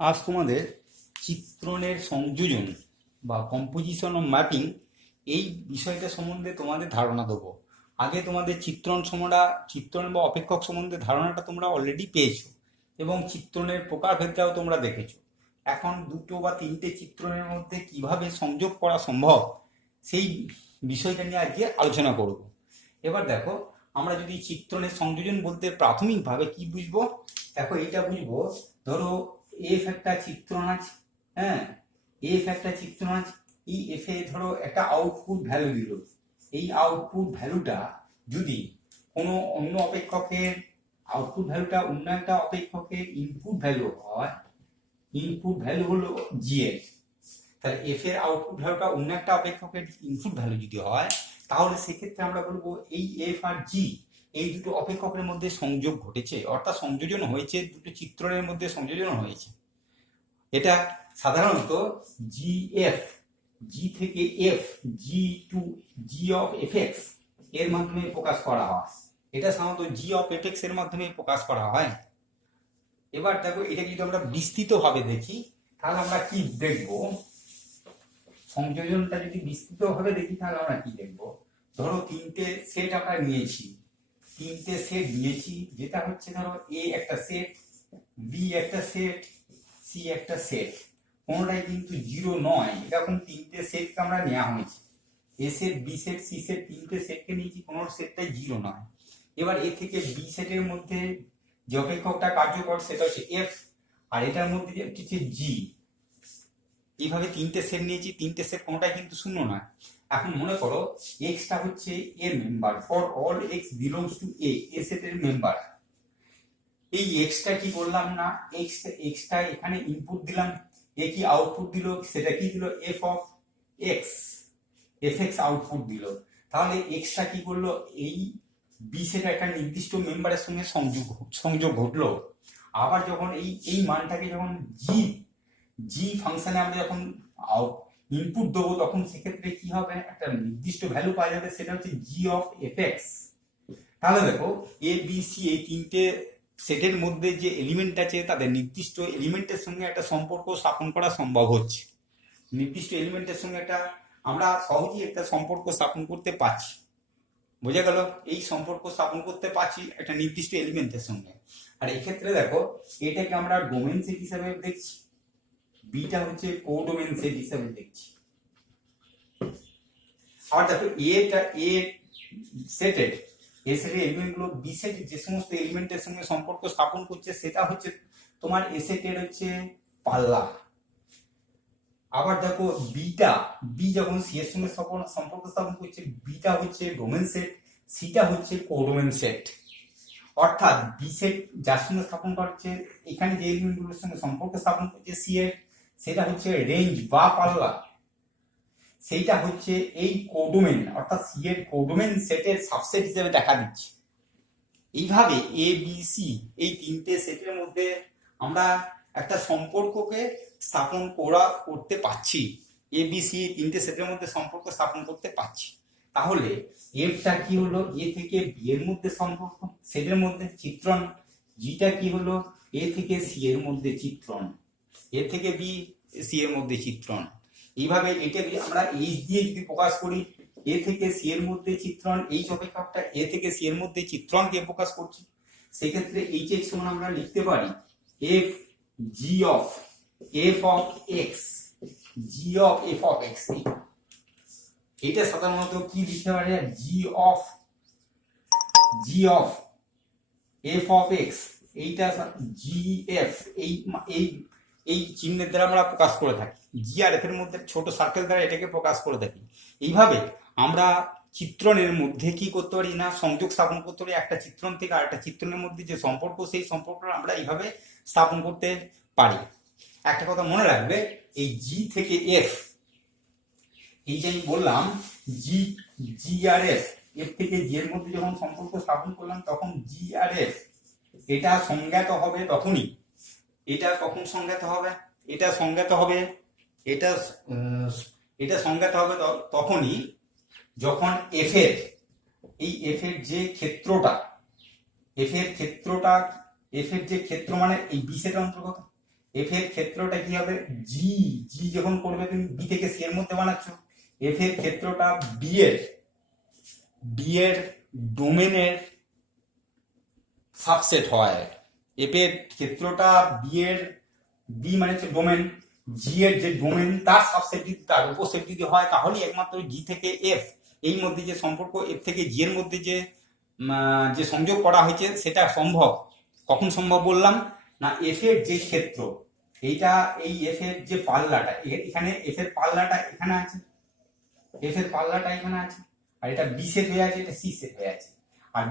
আজ তোমাদের চিত্রণের সংযোজন বা কম্পোজিশন অফ ম্যাপিং এই বিষয়টা সম্বন্ধে তোমাদের ধারণা দেবো। আগে তোমাদের চিত্রণ বা অপেক্ষক সম্বন্ধে ধারণাটা তোমরা অলরেডি পেয়েছো এবং চিত্রণের প্রকারভেদটাও তোমরা দেখেছো। এখন দুটো বা তিনটে চিত্রণের মধ্যে কিভাবে সংযোগ করা সম্ভব সেই বিষয়টা নিয়ে আজকে আলোচনা করব। এবার দেখো, আমরা যদি চিত্রণের সংযোজন বলতে প্রাথমিকভাবে কি বুঝবো, দেখো এইটা বুঝবো। ধরো এফ একটা চিত্রণ আছে, হ্যাঁ, এফ একটা চিত্রণ আছে। এই এফ এ ধরো একটা আউটপুট ভ্যালু দিল। এই আউটপুট ভ্যালুটা যদি কোনো অন্য অপেক্ষকের আউটপুট ভ্যালুটা অন্য একটা অপেক্ষকের ইনপুট ভ্যালু হয়, ইনপুট ভ্যালু হলো জি এফ, তাহলে এফ এর আউটপুট ভ্যালুটা অন্য একটা অপেক্ষকের ইনপুট ভ্যালু যদি হয়, তাহলে সেক্ষেত্রে আমরা বলবো এই এফ আর জি এই দুটো অপেক্ষকের মধ্যে সংযোগ ঘটেছে, অর্থাৎ সংযোজন হয়েছে, দুটো চিত্রণের মধ্যে সংযোজন হয়েছে। এটা সাধারণত জি এফ, জি থেকে F, G to G of F x এর মাধ্যমে প্রকাশ করা হয়। এটা সাধারণত জি অফ এফ এক্স এর মাধ্যমে প্রকাশ করা হয়। এবার দেখো, এটা যদি আমরা বিস্তৃত ভাবে দেখি তাহলে আমরা কি দেখবো, সংযোজনটা যদি বিস্তৃত ভাবে দেখি তাহলে আমরা কি দেখবো। ধরো তিনটে সেট আমরা নিয়েছি, যেটা হচ্ছে ধরো এ একটা সেট, বি একটা সেট, সি একটা সেট। কোনোটাই কিন্তু জিরো নয়, এরকম তিনটে সেটকে আমরা নেওয়া হয়েছে। A set, B set, C set, তিনটে সেটকে নিয়েছি, কোনো সেটটাই জিরো নয়। এবার এ থেকে বি সেটের মধ্যে যে অপেক্ষকটা কার্যকর সেটা হচ্ছে এফ, আর এটার মধ্যে যে হচ্ছে জি। এইভাবে তিনটে সেট নিয়েছি, তিনটে সেট কোনোটাই কিন্তু শূন্য নয়। এখন মনে করো এক্সটা হচ্ছে এর member, for all x belongs to A, A সেটের মেম্বার। এই এক্সটা কি বললাম না, এক্সটা এখানে ইনপুট দিলাম, এ কি আউটপুট দিল, সেটা কি দিল, F of x, F x output দিল। তাহলে এক্সটা কি করলো, এই বি সেটের একটা নির্দিষ্ট মেম্বারের সঙ্গে সংযোগ ঘটলো। আবার যখন এই মানটাকে যখন জি জি ফাংশনে আমরা যখন ইনপুট দেবো, তখন সেক্ষেত্রে কি হবে, একটা নির্দিষ্ট ভ্যালু পাওয়া যাবে, সেটা হচ্ছে জি অফ এফ এক্স। তাহলে দেখো এ বি সি এই তিনটে সেটের মধ্যে যে এলিমেন্ট আছে তাদের নির্দিষ্ট এলিমেন্টের সঙ্গে একটা সম্পর্ক স্থাপন করা সম্ভব হচ্ছে। নির্দিষ্ট এলিমেন্টের সঙ্গে একটা আমরা সহজেই একটা সম্পর্ক স্থাপন করতে পারছি। বোঝা গেল, এই সম্পর্ক স্থাপন করতে পারছি একটা নির্দিষ্ট এলিমেন্টের সঙ্গে। আর এক্ষেত্রে দেখো, এটাকে আমরা ডোমেন সেট হিসাবে দেখছি, বিটা হচ্ছে কোডোমেন সেট হিসাবে দেখছি। আর দেখো এটা এ সেটের এলিমেন্ট গুলো বি সেটের যে সমস্ত এলিমেন্টের সঙ্গে সম্পর্ক স্থাপন করছে সেটা হচ্ছে তোমার এ সেটের হচ্ছে পাল্লা। আবার দেখো বিটা, বি যখন সি এর সঙ্গে সম্পর্ক স্থাপন করছে, বিটা হচ্ছে ডোমেন সেট, সিটা হচ্ছে কোডোমেন সেট। অর্থাৎ বি সেট যার সঙ্গে স্থাপন করছে, এখানে যে এলিমেন্টগুলোর সঙ্গে সম্পর্ক স্থাপন করছে সি এর, সেটা হচ্ছে রেঞ্জ বা পাল্লা, সেইটা হচ্ছে এই কোডোমেন, অর্থাৎ সি এর কোডোমেন সেটের সাবসেট হিসেবে দেখা দিচ্ছে। এইভাবে এ বি সি এই তিনটে সেটের মধ্যে আমরা একটা সম্পর্ককে স্থাপন করতে পারছি। এ বি সি তিনটে সেটের মধ্যে সম্পর্ক স্থাপন করতে পারছি। তাহলে এফটা কি হলো, এ থেকে বি এর মধ্যে সম্পর্ক, সেটের মধ্যে চিত্রণ। জিটা কি হলো, এ থেকে সি এর মধ্যে চিত্রণ, এ থেকে বি সি এর মধ্যে চিত্রণ। এইভাবে এটাকে আমরা এইচ দিয়ে যদি প্রকাশ করি, এ থেকে সি এর মধ্যে চিত্রণ, এইচ অপেক্ষকটা এ থেকে সি এর মধ্যে চিত্রণকে প্রকাশ করছি। সেক্ষেত্রে এইচ এক্স সমান আমরা লিখতে পারি F G of F of x, g of F of x. এটা সাধারণত কি লিখতে পারি, g of F of x, এইটা জি এফ, এই চিহ্নের দ্বারা আমরা প্রকাশ করে থাকি। জি আর এফ এর মধ্যে ছোট সার্কেল দ্বারা এটাকে প্রকাশ করে থাকি। এইভাবে আমরা চিত্রণের মধ্যে কি করতে পারি না, সংযোগ স্থাপন করতে পারি। একটা চিত্রণ থেকে আরেকটা চিত্রণের মধ্যে যে সম্পর্ক, সেই সম্পর্কটা আমরা এইভাবে স্থাপন করতে পারি। একটা কথা মনে রাখবে, এই জি থেকে এফ, এই যে আমি বললাম জি, জি আর এফ, এফ থেকে জি এর মধ্যে যখন সম্পর্ক স্থাপন করলাম তখন জি আর এফ এটা সংজ্ঞাত হবে তখনই। এটা কখন সংজ্ঞাত হবে, এটা সংজ্ঞাত হবে, এটা সংজ্ঞাত হবে তখনই যখন এফ এর যে ক্ষেত্রটা, এফ এর যে ক্ষেত্র মানে এই বি সেটের অন্তর্গত, এফ এর ক্ষেত্রটা কি হবে জি, জি যখন করবে তুমি বি থেকে সি এর মধ্যে বানাচ্ছ, এফ এর ক্ষেত্রটা বি এর ডোমেনের সাবসেট হয়, এফ এর ক্ষেত্রটা বি মানে হচ্ছে ডোমেন, জি এর যে ডোমেন তার সাবসেট যদি তার উপসেট যদি হয় তাহলেই একমাত্র জি থেকে এফ এই মধ্যে যে সম্পর্ক এফ থেকে জি এর মধ্যে যে সংযোগ করা হয়েছে সেটা সম্ভব। কখন সম্ভব বললাম না, এফ এর যে ক্ষেত্র এইটা, এই এফ এর যে পাল্লাটা এখানে, এফ এর পাল্লাটা এখানে আছে, এফ এর পাল্লাটা এখানে আছে, আর এটা বি সেট হয়ে আছে, এটা সি সেট হয়ে আছে, আর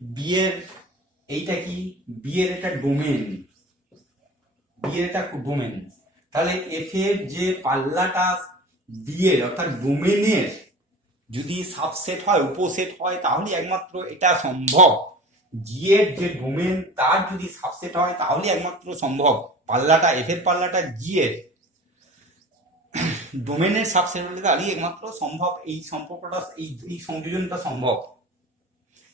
বি এর এইটা কি বি এর এটা ডোমেন, বি এর এটা ডোমেন, তাহলে এফ এর যে পাল্লাটা বি এর অর্থাৎ ডোমেনের যদি সাবসেট হয় উপসেট হয় তাহলে একমাত্র এটা সম্ভব, জি এর যে ডোমেন তার যদি সাবসেট হয় তাহলে একমাত্র সম্ভব পাল্লাটা এফ এর পাল্লাটা জি এর ডোমেনের সাবসেট হলে তাহলে একমাত্র সম্ভব এই সম্পর্কটা, এই সংযোজনটা সম্ভব।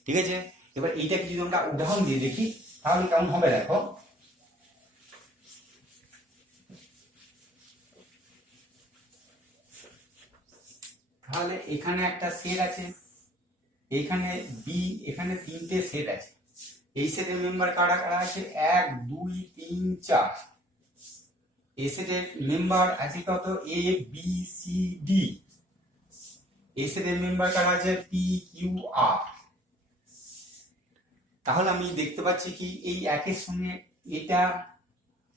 ঠিক আছে, এবার এইটাকে যদি আমরা উদাহরণ দিয়ে দেখি তাহলে কেমন হবে দেখো। তাহলে এখানে একটা সেট আছে, এখানে বি, এখানে তিনটে সেট আছে, এই সেটের মেম্বার কারা কারা আছে 1 2 3 4, এই সেটের মেম্বার আছে কত এ বি সি ডি, এই সেটের মেম্বার কারা আছে পি কিউ আর। তাহলে আমি দেখতে পাচ্ছি কি এই একের সঙ্গে এটা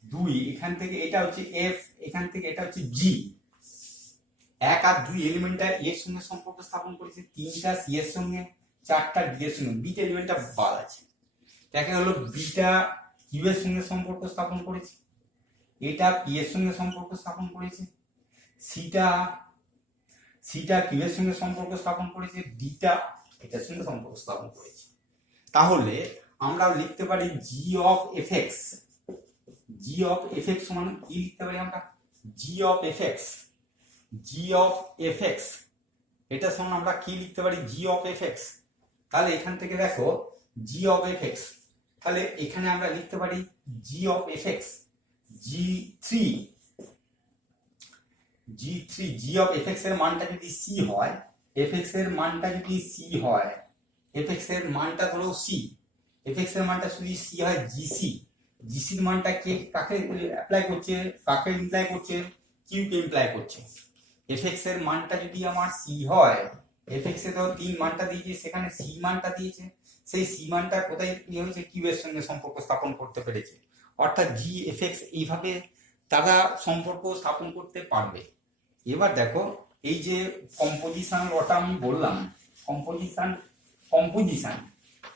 2, এখান থেকে এটা হচ্ছে এফ, এখান থেকে এটা হচ্ছে জি, 1 আর 2 এলিমেন্টটা এর সঙ্গে সম্পর্ক স্থাপন করেছে, 3টা সি এর সঙ্গে, 4টা ডি এর সঙ্গে, বিটা এলিমেন্টটা বাদ আছে, দেখা হলো বিটা কিউ এর সঙ্গে সম্পর্ক স্থাপন করেছে, এটা পি এর সঙ্গে সম্পর্ক স্থাপন করেছে, সিটা কিউ এর সঙ্গে সম্পর্ক স্থাপন করেছে, ডিটা এটার সঙ্গে সম্পর্ক স্থাপন করেছে। তাহলে আমরা লিখতে পারি g of F x, g of F x সমান কি লিখতে পারি আমরা, g of F x, g of F x এটা সমান আমরা কি লিখতে পারি জি অফ এফ এক্স। তাহলে এখান থেকে দেখো জি অফ এফ এক্স, তাহলে এখানে আমরা লিখতে পারি g of F x g three, g of F x এর মানটা যদি সি হয়, এফ এক্স এর মানটা যদি সি হয়, এফ এক্স এর মানটা ধরো সি, এফ এক্স এর মানটা যদি সি হয় জিসি, জিসির মানটা কে কাকে অ্যাপ্লাই করছে, কাকে ইমপ্লাই করছে, কিউ কে ইমপ্লাই করছে। এফ এক্স এর মানটা যদি আমার সি হয়, এফ এক্স এ তো 3 মানটা দিয়েছে, সেখানে সি মানটা দিয়েছে, সেই সি মানটা কোথায় কি হয়েছে কিউ এর সঙ্গে সম্পর্ক স্থাপন করতে পেরেছে, অর্থাৎ জি এফ এক্স এইভাবে তারা সম্পর্ক স্থাপন করতে পারবে। এবার দেখো এই যে কম্পোজিশন ওটা আমি বললাম, কম্পোজিশন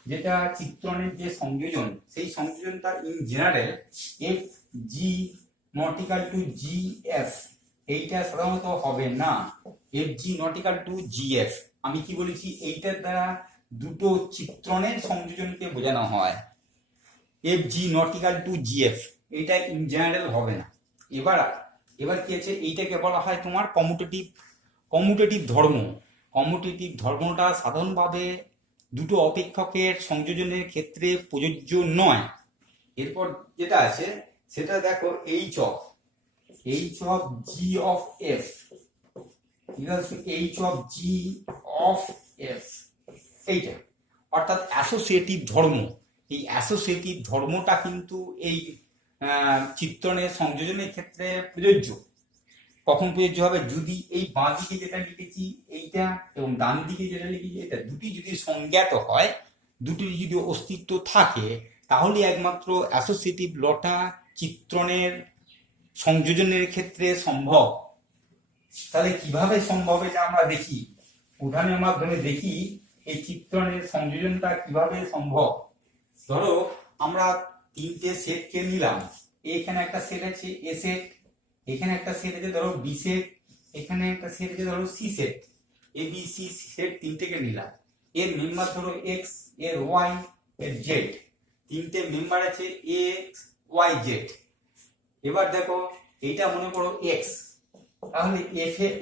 যেটা চিত্রণের যে সংযোজন, সেই সংযোজনটা in general f g not equal to g f, এইটা সাধারণত হবে না, f g not equal to g f. আমি কি বলেছি, এইটার দ্বারা দুটো চিত্রণের সংযোজনকে বোঝানো হয়, F g not equal to g f এইটা ইন জেনারেল হবে না। এবার কি আছে, এইটাকে বলা হয় তোমার কমিউটেটিভ ধর্ম। কমিউটেটিভ ধর্মটা সাধারণভাবে দুটো অপেক্ষকের সংযোজনের ক্ষেত্রে প্রযোজ্য নয়। এরপর যেটা আছে সেটা দেখো H of g of F equals to H of g of f, এইটা অর্থাৎ অ্যাসোসিয়েটিভ ধর্ম। এই অ্যাসোসিয়েটিভ ধর্মটা কিন্তু এই চিত্রণের সংযোজনের ক্ষেত্রে প্রযোজ্য। কখন প্রযোজ্য হবে, যদি এই বাঁ দিকে যেটা লিখেছি এইটা এবং ডান দিকে যেটা লিখেছি এটা দুটি যদি সংজ্ঞাত হয়, দুটির যদি অস্তিত্ব থাকে, তাহলে একমাত্র অ্যাসোসিয়েটিভ লটা চিত্রণের সংযোজনের ক্ষেত্রে সম্ভব। তাহলে কিভাবে সম্ভব এটা আমরা দেখি, উদাহরণের মাধ্যমে দেখি এই চিত্রণের সংযোজনটা কিভাবে সম্ভব। ধরো আমরা 3টে সেটকে নিলাম, এখানে একটা সেট আছে এ সেট, এখানে একটা সেট আছে ধরো বি সেট, এখানে একটা সেট আছে ধরো she said, A B she said 3টেকে নিলাম, এর মেম্বার ধরো এক্স, এর ওয়াই, এর জেড, 3টে মেম্বার আছে এক্স ওয়াই জেড। এবার দেখো এইটা মনে করো এক্স, তাহলে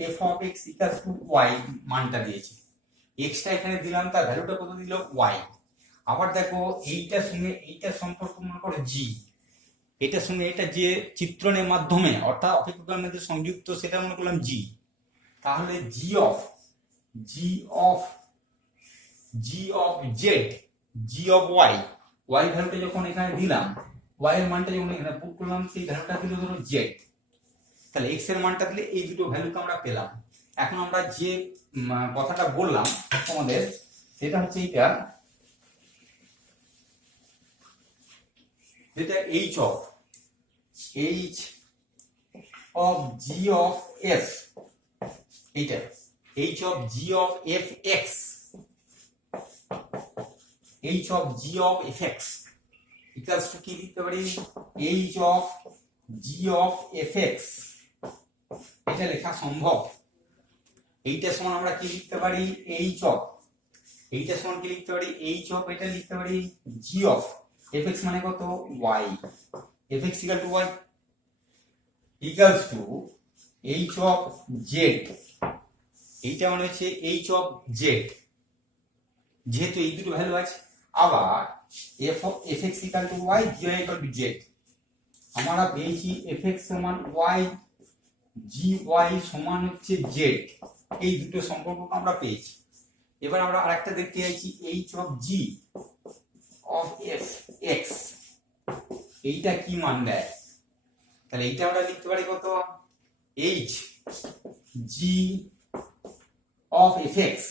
F of X equals to Y মানটা দিয়েছে, এক্সটা এখানে দিলাম, তার ভ্যালুটা কত দিল ওয়াই। আবার দেখো এইটার সঙ্গে এইটার সম্পর্ক মনে করো জি, এটার সঙ্গে এটা যে চিত্রণের মাধ্যমে অর্থাৎ অপেক্ষকের মধ্যে সংযুক্ত সেটা মনে করলাম জি। তাহলে g of z, g of y, y ভ্যালুটা যখন এখানে দিলাম, ওয়াই এর মানটা যখন এখানে পুট করলাম, সেই ভ্যালুটা দিল ধরো জেড। তাহলে এক্স এর মানটা দিলে এই দুটো ভ্যালুকে আমরা পেলাম। এখন আমরা যে কথাটা বললাম তোমাদের সেটা হচ্ছে এইটা, যেটা h of g of f, এইটা h of g of F x, h of g of F x equals to কি লিখতে পারি, h of g of F x. এটা লেখা সম্ভব। এইটার সমান আমরা কি লিখতে পারি, এইচ অফ, এইটার সমান কি লিখতে পারি, এইচ অফ, এটা লিখতে পারি জি অফ এফ এক্স মানে কত, Y, F X equal to Y, equals to H of Z, এইটা মানে হচ্ছে এইচ অফ জেড, যেহেতু এই দুটো ভ্যালু আছে। আবার F X equal to Y, G Y equal to Z, আমরা পেয়েছি এফ এক্স সমান ওয়াই, জি ওয়াই সমান হচ্ছে জেড, এই দুটো সম্পর্ক আমরা পেয়েছি। এবার আমরা আরেকটা দেখতে চাইছি, H of g of F x, এইটা কি মান দেয়। তাহলে এইটা আমরা লিখতে পারি কত, H G of F x,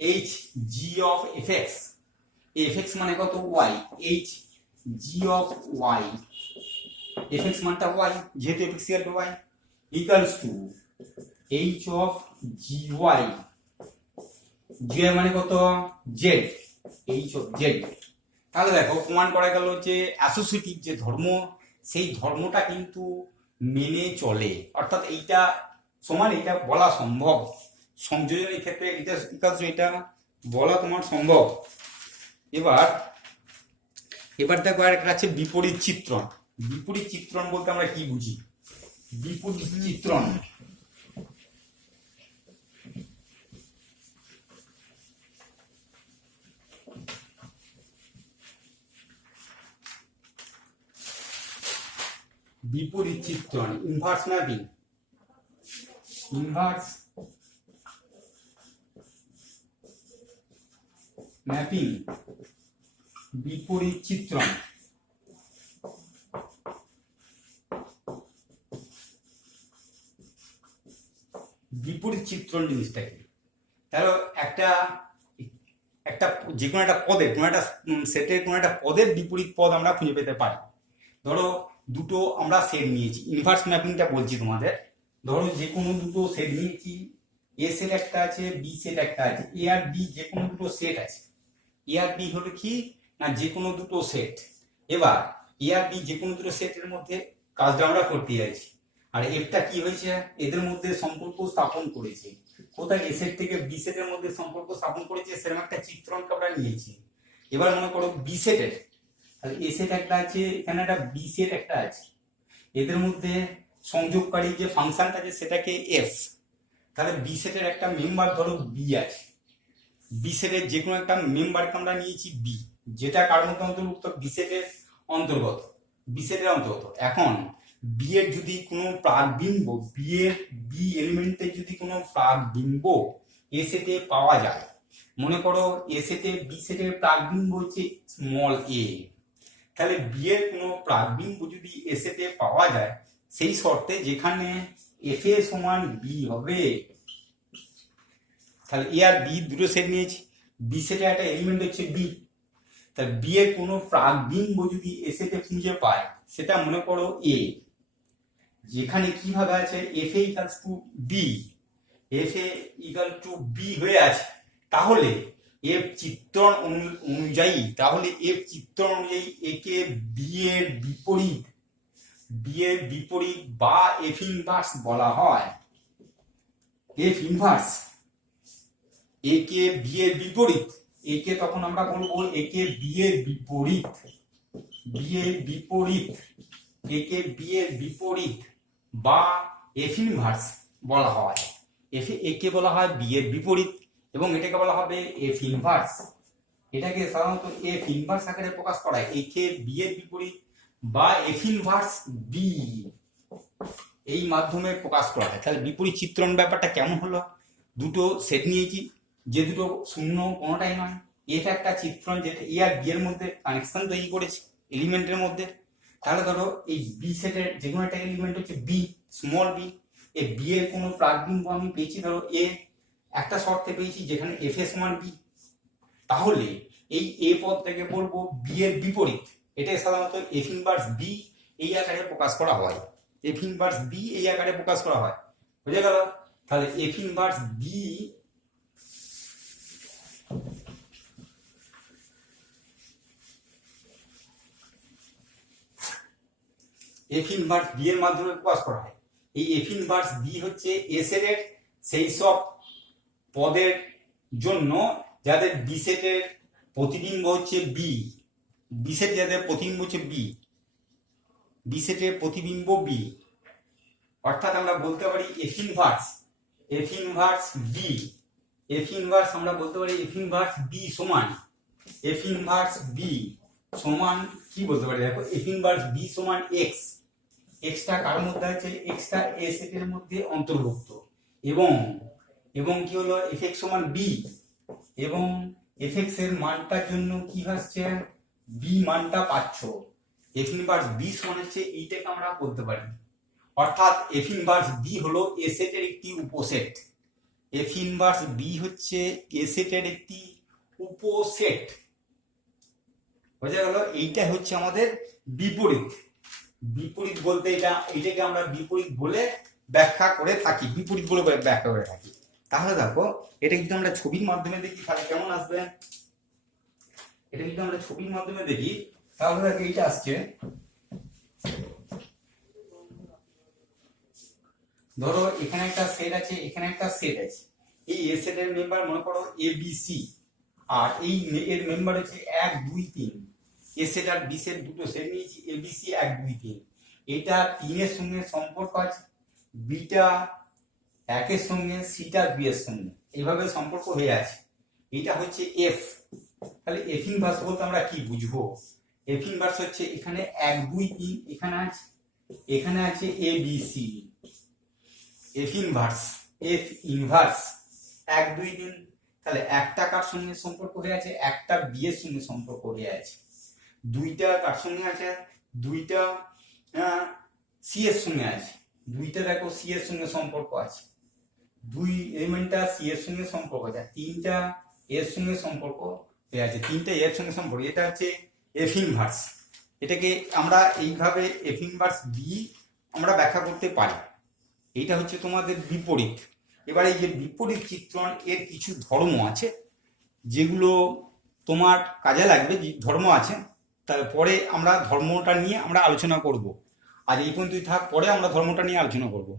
H G of F X, F X মানে কত Y, H G of Y, F X মানটা ওয়াই, যেহেতু F X equal to Y, equals to H of G Y, G Y মানে কত Z, H of Z. তাহলে দেখো প্রমাণ করা গেল যে অ্যাসোসিয়েটিভ যে ধর্ম, সেই ধর্মটা কিন্তু মেনে চলে, অর্থাৎ এইটা সমান এইটা বলা সম্ভব, সংযোজনের ক্ষেত্রে এটা ইকুয়ালস টু এটা বলা তোমার সম্ভব। এবার দেখো আরেকটা আছে বিপরীত চিত্রণ। বিপরীত চিত্রণ বলতে আমরা কি বুঝি, বিপরীত চিত্রণ বিপরীত চিত্রণ, ইনভার্স ম্যাপিং, ইনভার্স ম্যাপিং, বিপরীত চিত্রণ। বিপরীত চিত্রণ জিনিসটা কি, তাহলে একটা যে কোনো একটা পদের, কোনো একটা সেটের কোনো একটা পদের বিপরীত পদ আমরা খুঁজে পেতে পারি। ধরো দুটো আমরা সেট নিয়েছি, ইনভার্স ম্যাপিংটা বলছি তোমাদের। ধরো যে কোনো দুটো সেট নিয়েছি, এ সেট একটা আছে, বি সেট একটা আছে, এ আর বি যে কোনো দুটো সেট আছে। এ আর বি হলো কি না, যে কোনো দুটো সেট। এবার এ আর বি যে কোনো দুটো সেটের মধ্যে কাজটা আমরা করতে যাচ্ছি, আর এফটা কি হয়েছে, এদের মধ্যে সম্পর্ক স্থাপন করেছে। কোথায়, এ সেট থেকে বি সেটের মধ্যে সম্পর্ক স্থাপন করেছে, সেরকম একটা চিত্রণকে আমরা নিয়েছি। এবার মনে করো বি সেটের, তাহলে এ সেট একটা আছে, এখানে একটা বি সেট একটা আছে, এদের মধ্যে সংযোগকারী যে ফাংশনটা আছে সেটাকে এফ। তাহলে বি সেটের একটা মেম্বার ধরো বি আছে, বি সেটের যে কোনো একটা মেম্বারকে আমরা নিয়েছি বি, যেটা কার মধ্যে অন্তর্ভুক্ত, বি সেটের অন্তর্গত, বি সেটের অন্তর্গত। এখন বি এর যদি কোনো প্রাকবিম্ব, বি এলিমেন্টের যদি কোনো প্রাকবিম্ব এ সেটে পাওয়া যায়, মনে করো এ সেটে বি সেটের প্রাকবিম্ব হচ্ছে স্মল এ, তাহলে বি এর কোনো প্রাকবিম্ব যদি এ সেটে পাওয়া যায়, সেই শর্তে যেখানে এফ এ সমান বি হবে, তাহলে এ আর বি দুটো সেট নিয়েছি, বি সেটে একটা এলিমেন্ট হচ্ছে বি, তাহলে বি এর কোনো প্রাকবিম্ব যদি এ সেটে খুঁজে পায়, সেটা মনে করো এ, যেখানে কিভাবে আছে F A equals to B, F A equal to B হয়ে আছে, তাহলে এফ চিত্রণ অনুযায়ী, তাহলে এফ চিত্রণ অনুযায়ী একে বি এর বিপরীত বা এফ ইনভার্স বলা হয়। এফ ইনভার্স একে বি এর বিপরীত, একে তখন আমরা বলবো একে বি এর বিপরীত, একে বি এর বিপরীত বা এফ ইনভার্স বলা হয়। একে বলা হয় বি এর বিপরীত এবং এটাকে বলা হবে এফ ইনভার্স। এটাকে সাধারণত এফ ইনভার্স আকারে প্রকাশ করা হয়, একে বি এর বিপরীত বা এফ ইনভার্স বি এই মাধ্যমে প্রকাশ করা হয়। তাহলে বিপরীত চিত্রণ ব্যাপারটা কেমন হলো? দুটো সেট নিয়েছি, যে দুটো শূন্য কোনোটাই নয়। এফ একটা চিত্রণ যেটা এ আর বি এর মধ্যে কানেকশন তৈরি করেছে এলিমেন্টের মধ্যে। তাহলে ধরো এই বি সেটের যে কোনো একটা এলিমেন্ট হচ্ছে বি, স্মল বি। এই বি এর কোনো প্রাকবিম্ব আমি পেয়েছি ধরো এ, একটা শর্তে পেয়েছি যেখানে এফ এ সমান বি। তাহলে এই এ পদ থেকে বলবো বি এর বিপরীত, এটাই সাধারণত এফ ইনভার্স বি এই আকারে প্রকাশ করা হয়। এফ ইনভার্স বি এই আকারে প্রকাশ করা হয়, বুঝে গেল? তাহলে F inverse B F inverse B এর মাধ্যমে প্রকাশ করা হয়। এই এফ ইনভার্স বি হচ্ছে এ সেটের সেই সব পদের জন্য যাদের বি সেটের প্রতিবিম্ব হচ্ছে বি, বি সেট যাদের প্রতিবিম্ব হচ্ছে বি, বি সেটের প্রতিবিম্ব বি। অর্থাৎ আমরা বলতে পারি F inverse B, F inverse আমরা বলতে পারি এফ ইনভার্স বি সমান, এফ ইনভার্স বি সমান কি বলতে পারি? দেখো এফ ইনভার্স বি সমান এক্স। এক্সটা কার মধ্যে আছে? এক্সটা এ সেটের মধ্যে অন্তর্ভুক্ত। এবং এবং কি হলো? এফ এক্স সমান বি, এবং এফ এক্স এর মানটার জন্য কি হচ্ছে? বি মানটা পাচ্ছ। এফ ইনভার্স বি সমান হচ্ছে এইটাকে আমরা বলতে পারি। অর্থাৎ এফ ইনভার্স বি হলো এ সেটের একটি উপসেট। এফ ইনভার্স বি হচ্ছে এ সেটের একটি উপসেট, বোঝা গেল? এইটা হচ্ছে আমাদের বিপরীত। বিপরীত বলতে এইটাকে আমরা বিপরীত বলে ব্যাখ্যা করে থাকি, বিপরীত বলে ব্যাখ্যা করে থাকি। তাহলে দেখো এটা যদি আমরা ছবির মাধ্যমে দেখি তাহলে কেমন আসবে? এটা যদি আমরা ছবির মাধ্যমে দেখি তাহলে দেখো এইটা আসছে, ধরো এখানে একটা সেট আছে, এখানে একটা সেট আছে। এই এ সেটের মেম্বার মনে করো এ বি সি, আর এই এর মেম্বার হচ্ছে 1 2 3। এ সেট আর বি সেট দুটো সেট নিয়েছি, এ বি সি 1 2 3। এটা 3 এর সঙ্গে সম্পর্ক আছে, বিটা 1 এর সঙ্গে, সিটা 2 এর সঙ্গে, এইভাবে সম্পর্ক হয়ে আছে। এটা হচ্ছে এফ। তাহলে এফ ইনভার্স বলতে আমরা কি বুঝবো? এফ ইনভার্স হচ্ছে এখানে 1 2 3 এখানে আছে, এখানে আছে A B C. F inverse 1 2 3। তাহলে একটা কার সঙ্গে সম্পর্ক হয়ে আছে? একটা বি এর সঙ্গে সম্পর্ক হয়ে আছে। দুইটা কার সঙ্গে আছে? দুইটা সি এর সঙ্গে আছে। দুইটা দেখো সি এর সঙ্গে সম্পর্ক আছে, দুই এলিমেন্টটা সি এর সঙ্গে সম্পর্ক আছে। তিনটা এর সঙ্গে সম্পর্ক হয়ে আছে, তিনটা এর সঙ্গে সম্পর্ক। এটা হচ্ছে এফ ইনভার্স। এটাকে আমরা এইভাবে এফ ইনভার্স বি আমরা ব্যাখ্যা করতে পারি। এইটা হচ্ছে তোমাদের বিপরীত। এবার এই যে বিপরীত চিত্রণ এর কিছু ধর্ম আছে যেগুলো তোমার কাজে লাগবে, ধর্ম আছে। তারপরে আমরা ধর্মটা নিয়ে আমরা আলোচনা করব। আজ এই পর্যন্তই থাক, পরে আমরা ধর্মটা নিয়ে আলোচনা করব।